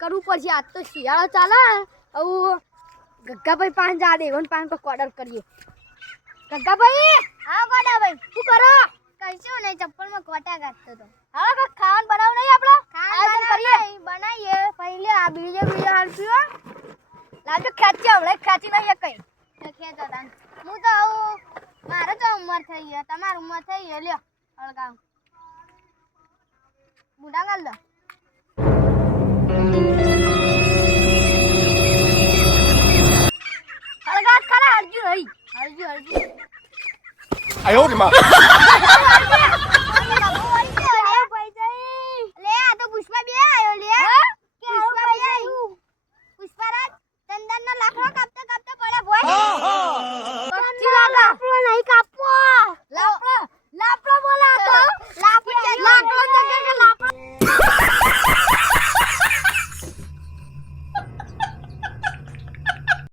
કરવું પડશે આજ તો શિયાળો ચાલે આવું ગગ્ગાભાઈ પાંચ જા દે વન પાંચ પર ઓર્ડર કરીએ ગગ્ગાભાઈ હા ગોડાભાઈ શું કરો કઈશું નહીં ચપ્પલમાં કોટા કાઢતો તો હા કે ખાવાનું બનાવ નહીં આપણે આયોજન કરીએ બનાવીએ પહેલે આ બીજો હાલ પીવો લાજો ખેંચી હમણે ખેંચી નહીં કઈ ખેતો તાન હું તો આવું મારે તો ઉંમર થઈ ગઈ તમારી ઉંમર થઈ ગઈ લ્યો અળગાવ બુડા ગાલ દો હળગાત ખરા હરજુ હઈ હરજી 哎呦我的妈！